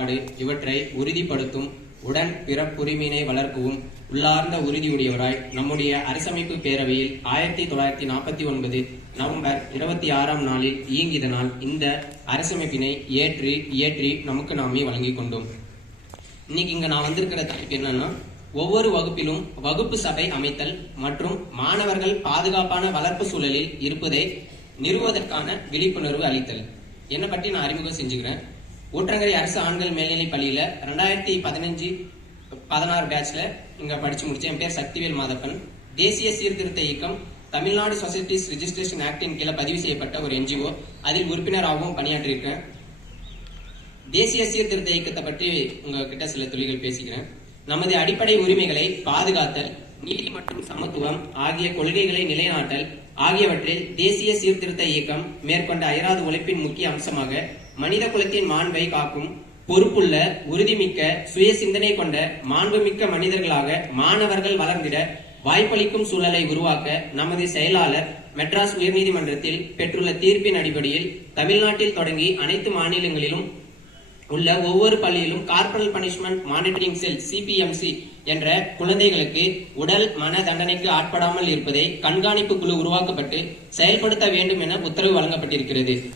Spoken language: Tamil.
கோட்பாடு இவற்றை உறுதிப்படுத்தும் உடன் பிறப்புரிமையினை வளர்க்கவும் உள்ளார்ந்த உறுதியுடையவராய் நம்முடைய அரசமைப்பு பேரவையில் ஆயிரத்தி தொள்ளாயிரத்தி நாற்பத்தி ஒன்பது நவம்பர் இருபத்தி ஆறாம் நாளில் இயங்கியதனால் இந்த அரசமைப்பினை ஏற்றி இயற்றி நமக்கு நாமே வழங்கிக் கொண்டோம். இன்னைக்கு இங்க நான் வந்திருக்கிற தலைப்பு என்னன்னா ஒவ்வொரு வகுப்பிலும் வகுப்பு சபை அமைத்தல் மற்றும் மாணவர்கள் பாதுகாப்பான வளர்ப்பு சூழலில் இருப்பதை நிறுவுவதற்கான விழிப்புணர்வு அளித்தல். என்னை பற்றி நான் அறிமுகம் செஞ்சுக்கிறேன். ஊற்றங்கரை அரசு ஆண்கள் மேல்நிலைப் பள்ளியில ரெண்டாயிரத்தி பதினஞ்சு பதினாறு பேட்ச்ல இங்க படிச்சு முடிச்சேன். என் பேர் சக்திவேல் மாதப்பன். தேசிய சீர்திருத்த இயக்கம் தமிழ்நாடு சொசைட்டிஸ் ரிஜிஸ்ட்ரேஷன் ஆக்டின் கீழே பதிவு செய்யப்பட்ட ஒரு என்ஜிஓ அதில் உறுப்பினராகவும் பணியாற்றியிருக்கேன். தேசிய சீர்திருத்த இயக்கத்தை பற்றி உங்ககிட்ட சில துளிகள் பேசிக்கிறேன். நமது அடிப்படை உரிமைகளை பாதுகாத்தல் நீதி மற்றும் சமத்துவம் ஆகிய கொள்கைகளை நிலைநாட்டல் ஆகியவற்றில் தேசிய சீர்திருத்த இயக்கம் மேற்கொண்ட அயராது உழைப்பின் முக்கிய அம்சமாக மனித குலத்தின் மாண்பை காக்கும் பொறுப்புள்ள உறுதிமிக்க சுய சிந்தனை கொண்ட மாண்புமிக்க மனிதர்களாக மாணவர்கள் வளர்ந்திட வாய்ப்பளிக்கும் சூழலை உருவாக்க நமது செயலாளர் மெட்ராஸ் உயர்நீதிமன்றத்தில் பெற்றுள்ள தீர்ப்பின் அடிப்படையில் தமிழ்நாட்டில் தொடங்கி அனைத்து மாநிலங்களிலும் உள்ள ஒவ்வொரு பள்ளியிலும் corporal punishment monitoring cell CPMC என்ற குழந்தைகளுக்கு உடல் மன தண்டனைக்கு ஆட்படாமல் இருப்பதை கண்காணிப்பு குழு உருவாக்கப்பட்டு செயல்படுத்த வேண்டும் என உத்தரவு வழங்கப்பட்டிருக்கிறது.